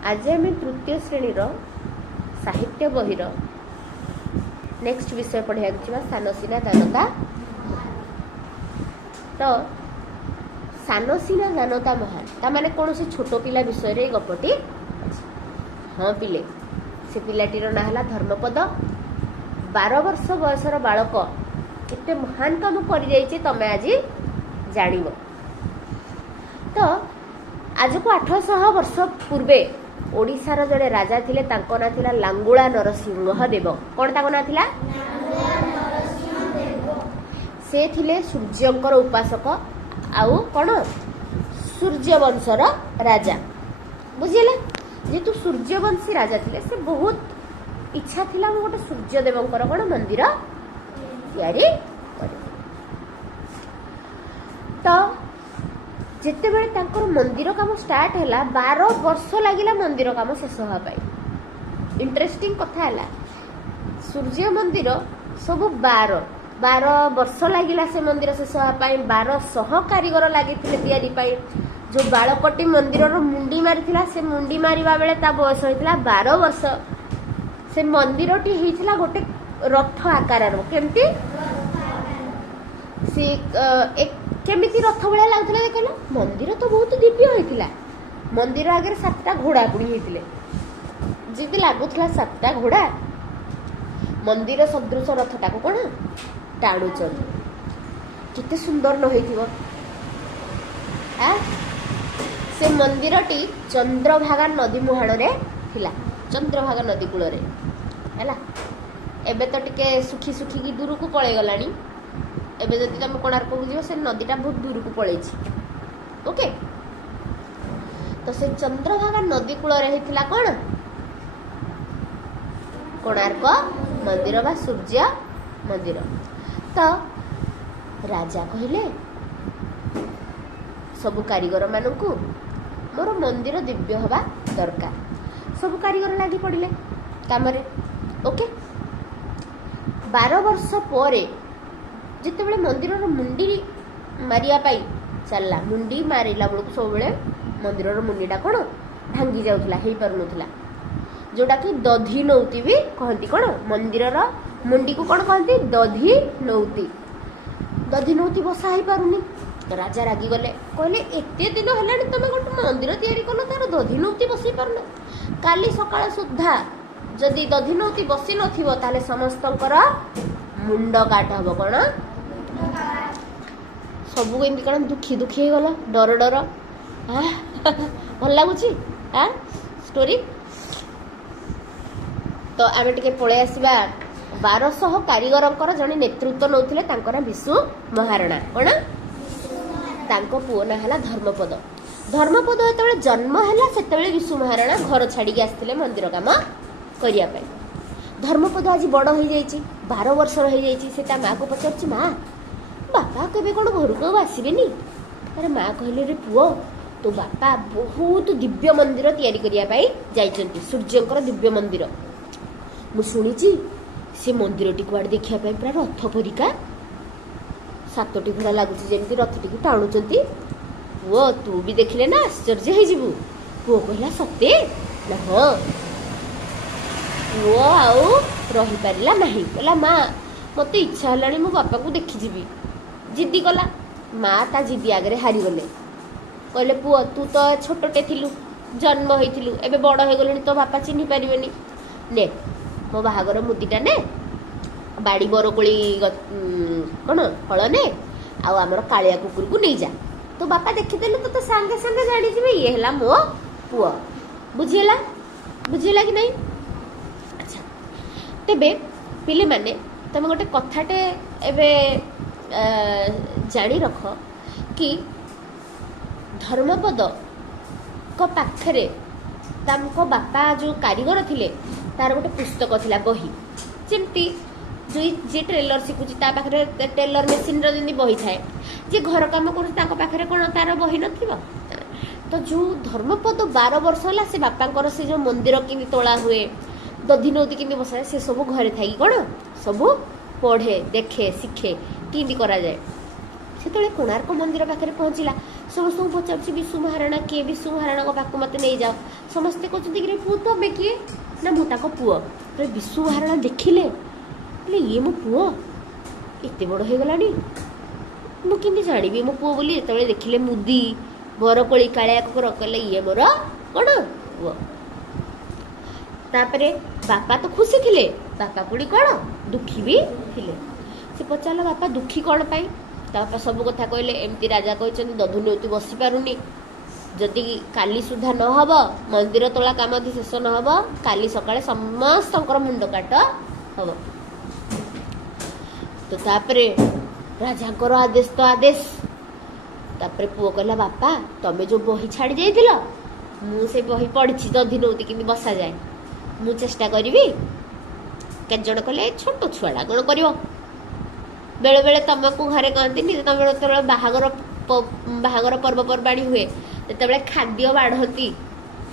आज आम तृतीय श्रेणी साहित्य बहिर नेक्स्ट विषय पढ़ा सानसीना दानता। तो सानसीना दानता महान ताने कौन से छोट पिला विषय रे गपटी। हाँ पिले से पिलाटीर ना है धर्मपद। 12 वर्ष बयसर बालक केते महान काम कर तमें आज जान। तो आज को 800 वर्ष पूर्वे ओडिशार जड़े राजा थिले तांको ना थिला लांगुला नरसिंह देव। कौन ताको ना थिला? से थिले सूर्यंकर उपासक आउ कौन सूर्यवंशर राजा। बुझिले जेतु सूर्यवंशी राजा थिले से बहुत इच्छा थिला गोटे सूर्यदेवंकर कौन मंदिर तैयारी करे। तो जितेबले तांकर मंदिर काम स्टार्ट है 12 वर्ष लगिला मंदिर काम शेष होगा। इंटरेस्टिंग कथा है सूर्य मंदिर सब 12 वर्ष लगिला से मंदिर शेष होगा। 1200 कारीगर लगी या जो बालकटी मंदिर मुंडी मारी से मुंडी मारिबा बेले ता बयस होइतिला 12 वर्ष। से मंदिर टी होइतिला गोटे रथ आकार केमती से एक केमिति रथ भलिया लागुଥିଲା देखल। मंदिर तो बहुत दिव्य होइतिला। मंदिर आगे 7टा घोड़ा बुड़ी होइतिले जिति लागुଥିଲା 7टा घोड़ा मंदिर सदृश रथटा को कोन टाणुचन। केते सुंदर न होइथिबो। से मंदिरटी चंद्रभागा नदी मुहाण रे थिला। चंद्रभागा नदी कूल रे हैला। एबे तो टिके सुखी सुखी की दूर को पळे गलानी। एबे जदि तुम कोणार्क को जीव से नदीटा बहुत दूर को पळै छी। ओके तो से चंद्रभागा नदी कूल रे हिथिला कोन कोणार्क मंदिर बा सूर्य मंदिर। तो राजा कहिले सब कारीगर मानकू मोर मंदिर दिव्य हवा दरकार। सब कारीगर लागी पड़िले काम रे। ओके 12 वर्ष परे जिते बड़े मंदिर मुंडी मारिया पाई चलला मुंडी मारिला बेलू सब बेले मंदिर मुंडीटा कौन भांगी जाऊला हो पार ना जोटा कि दधी नौती भी कहती। कौन मंदिर मुंडी को कौन कहती? दधी नौती। दधी नौती बसा हो पारुनी। राजा रागी गले कहले एते दिन है तुम गोटे मंदिर तैयारी कल तार दधी नौती बसई पार काली सकाळ सुधा जदि दधी नौती बसी नथिबो ताले समस्तंकर मुंड काट हबो। कौन सबू एमती कौन दुखी दुखी हो गला डर डर भल लगुच स्टोरी। तो आम टे पलि आसवा 1200 कारीगर जड़े नेतृत्व नौथिले तांकर विशु महाराणा। कौन तांको पुओ ना है धर्मपद। धर्मपद जो जन्म है से विशु महाराणा घर छाड़ी आसते मंदिर काम करने। धर्मपद आज बड़ हो 12 वर्ष से माँ को पचार माँ बापा केबे कौन घर को आसबेनी। अरे माँ कहले रे पुओ तो बापा बहुत दिव्य मंदिर तैयारी करने जाइछन्ति सूर्यंकर दिव्य मंदिर। मु शुणी से मंदिर टी कुआड़े देखा पूरा रथ परिका 7टी घोड़ा लगुच जमी रथटी को टाणुचंती। पुओ तू भी देखले ना आश्चर्य हो जीवु। पुओ कहला सत्य ना? हाँ। पुओ आउ रही पारिला नहीं कहला माँ मते इच्छा हलानी मो बापा को देखी जीवी। जिद्दी कला माँ ता जिद्दी आगे हारी गले। कहले पुओ तू तो छोटटे थिलु जन्म होइथिलु एबे बड़ हो गलनी तो बापा चिन्हि पारिबेनी। ने मो बाहागर मुदीटा ने बाड़ी बरकोली कौन फल ने आमर कालिया कुकुर को नहीं जा तो बापा देखीदेलु तो सांगे सांगे जानी ये है मो पुओ। बुझीला बुझीला कि नहीं? अच्छा तेबे पिले माने तुम गोटे कथाटे एबे जानी रख कि धर्मपद को पाखरे तामको बापा जो कारीगर थिले तार गोटे पुस्तक थिला बही जेमती जी ट्रेलर शिखुची पाखे टेलर मेसीन री बही थाए जे घर कम कर कौन तार बही न। तो जो धर्मपद 12 वर्ष है से बापा से जो मंदिर कि तोला हुए दधी नौती कि बसाए से सब घरे थी कौन सब पढ़े देखे शिखे कि करा जाए। से कोणार्क मंदिर पाखे पहुँचला समस्त को पचार विशु महाराणा किए विशु महाराणा पाक मत नहीं जाओ समस्ते कहते कि पु तमे किए ना मु ताको पुओ तो विशु महाराणा देखिले ये मो पुओ एते बड़ हो गलानी मुझे जानी मो पुओ बोली जो देखिले मुदी बरकोली कालिया कुकुर कहले ये मोर कौन पुओ तापरे बापा तो खुशी थिले बापा बुढ़ी कौन दुखी भी थिले से पचार बापा दुखी कौन पाई बापा सब कथा कहले एमती राजा कहते दधुनौती बसी पारुनी जदि काली सुधा न हब मंदिर तोला काम शेष न हब काली सकाळे समस्त मुंड काट हब तो तापरे राजा आदेश तो आदेश तापरे पुओ कहला बापा तमे जो बही छाड़ी जाइथिल मु से बही पढ़ी दधुनौती किंती बसा जाए मु चेष्टा करी केते जन कहले छोट छुआड़ा कौन कर बेले बेले तुमको घरे कहती तुम बाहागर पर्वपर्वाणी हुए जो खाद्य बाढ़ती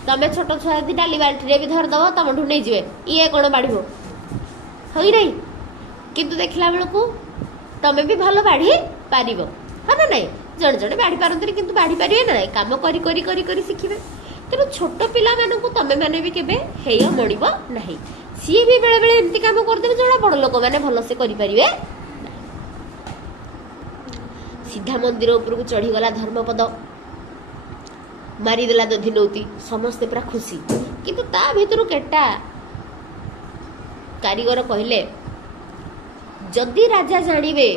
तुम्हें छोट छुआ डाली बाल्टी भी धरदब तुम नहीं जी ये कौन बाढ़ हो नहीं किंतु देखला बेलू तुम्हें भी भल बाढ़ी पार हाँ ना नहीं जड़े जड़े बाढ़ी पारती कि बाढ़ी पारे ना कम करी शिखे तेणु छोट पिला तुम मैंने भी केवे हेय मणिब ना सी भी बेले बेले एमती कम करदे जो बड़ लोक मैंने भलसे करें सीधा मंदिर उपरକୁ चढ़ीगला धर्मपद मारिदेला दधिनौती समस्ते पूरा खुशी किंतु ता भितर केटा कारीगर कहले जदि राजा जानिबे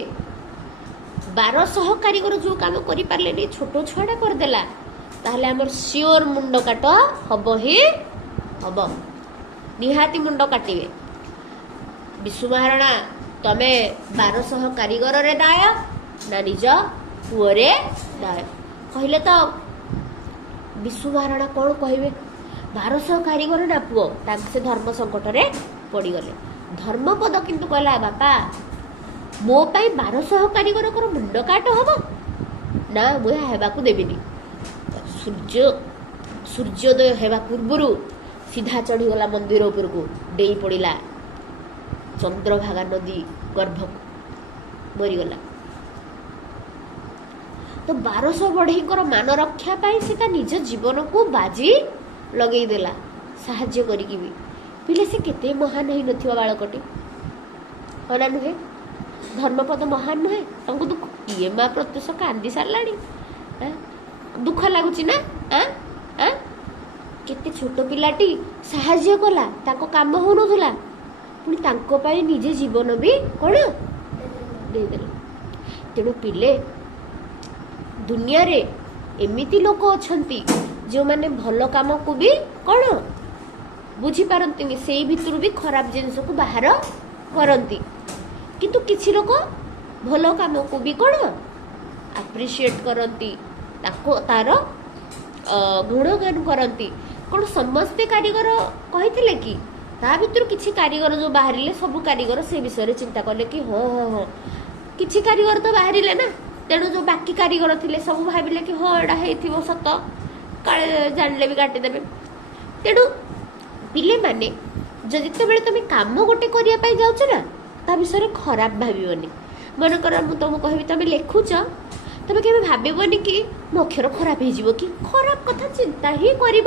1200 कारीगर जो काम करि पारले नि छोट छुआटा करदेला ताहले हमर सियोर मुंड काट हबो ही हबो निहाती मुंड काटिबे विशु महाराणा तमे 1200 कारीगर रे दाय ना निज पुअरे दाय कहले तो विशु महाराणा कौन कहे 1200 कारीगर ना पुओ से धर्म संकट रे पड़गले धर्मपद किंतु कहला बापा मो पाई 1200 कारीगर को मुंड काट हम ना मुझे हेबाकू देविनी सूर्योदय हेबा पूर्व सीधा चढ़ीगला मंदिर उपर को डेई पड़ा चंद्रभागा नदी गर्भ मरीगला तो 1200 बढ़ईकर मान रक्षा पाई से निज जीवन को बाजी लगे देला साहाଯ୍य करिकी भी पिले से केते महान है नथिवा बालकटी हना नुहे धर्मपद महान नुहे तुमको दुख किए माँ प्रत्युष कांदी साराणी दुख लगुच ना केते छोट पिलाटी साहाଯ୍य कला ताको काम हो नथुला पुणी तांको पाई निजे जीवन भी कौन दे देला तेणु पिले दुनिया रे एमिति लोक अछंती जो माने भलो काम को भी कौन बुझी पारंती से भितर भी खराब जिनस को बाहर करती किंतु किछि लोक भलो काम को भी कौन अप्रिशिएट करती ताको तार गुणगान करती कौन समस्ते कारीगर कही कि ता भितर किछि कारीगर जो बाहरिले सब कारीगर से विषय चिंता कले कि हाँ हाँ हाँ किछि कारीगर तो बाहरिले ना तेणु जो बाकी कारीगर थे सब भाविले कि हाँ एटा सत काले जानले भी काटिदेवे तेणु पिले माने जिते तुम कम गोटे करने जाऊच ना ता विषय खराब भावनी मनकर मुझे तुमको कहबी तुम लिखुच तुम के भावनी कि मो अक्षर खराब हो कि खराब कथा चिंता ही कर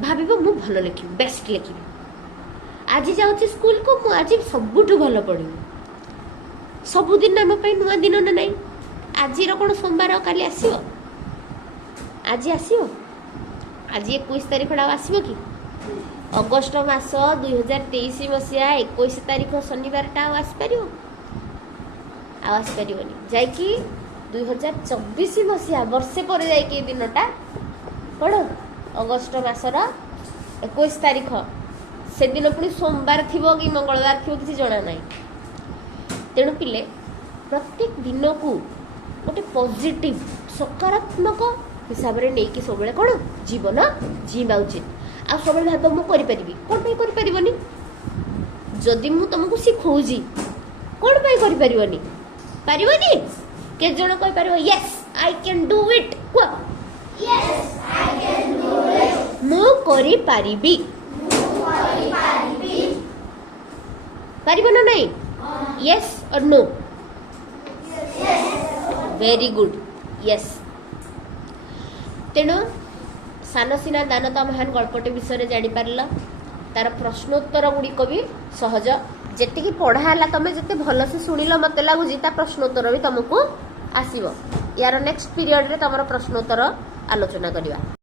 भाव मु भल लिखी बेस्ट लिखी आज जाऊँगी स्कूल को मु आज सबुठ भल पढ़ी सबुदिन आम नुआ दिन ना नहीं आज कौन सोमवार काली आसो आज आसो आज 21 तारीख आसो कि अगस्ट मास 2023 मसीहा 21 तारीख शनिवार टा आसपार आसपार जाकि 2024 मसीहा वर्षे पर जाकि दिनटा कौन अगस्ट मासर 21 तारीख से दिन पुणी सोमवार थी कि मंगलवार थी किसी जना ना तेणु पिले प्रत्येक दिन को गोटे पॉजिटिव सकारात्मक हिसाब से नहीं कि सब कौन जीवन जीवा उचित आ सब भाव मुझे करी कौन पाई जदि मु तुमको शिखौजी कौन पाई करी पारिबनी के जण कहि पारिबो yes I can do it को yes I can do it मु करी पारिबी पारिबो ना नहीं यस और नो वेरी गुड यस तेणु सानसिना दानता महान गल्पटे विषय जापर तार प्रश्नोत्तर गुड़िक भी सहज जी पढ़ाला तुम जिते भलसे शुणिल मत लगुच प्रश्नोत्तर भी तुमको आसो यार नेक्स्ट पीरियड रे तुम प्रश्नोत्तर आलोचना करवा।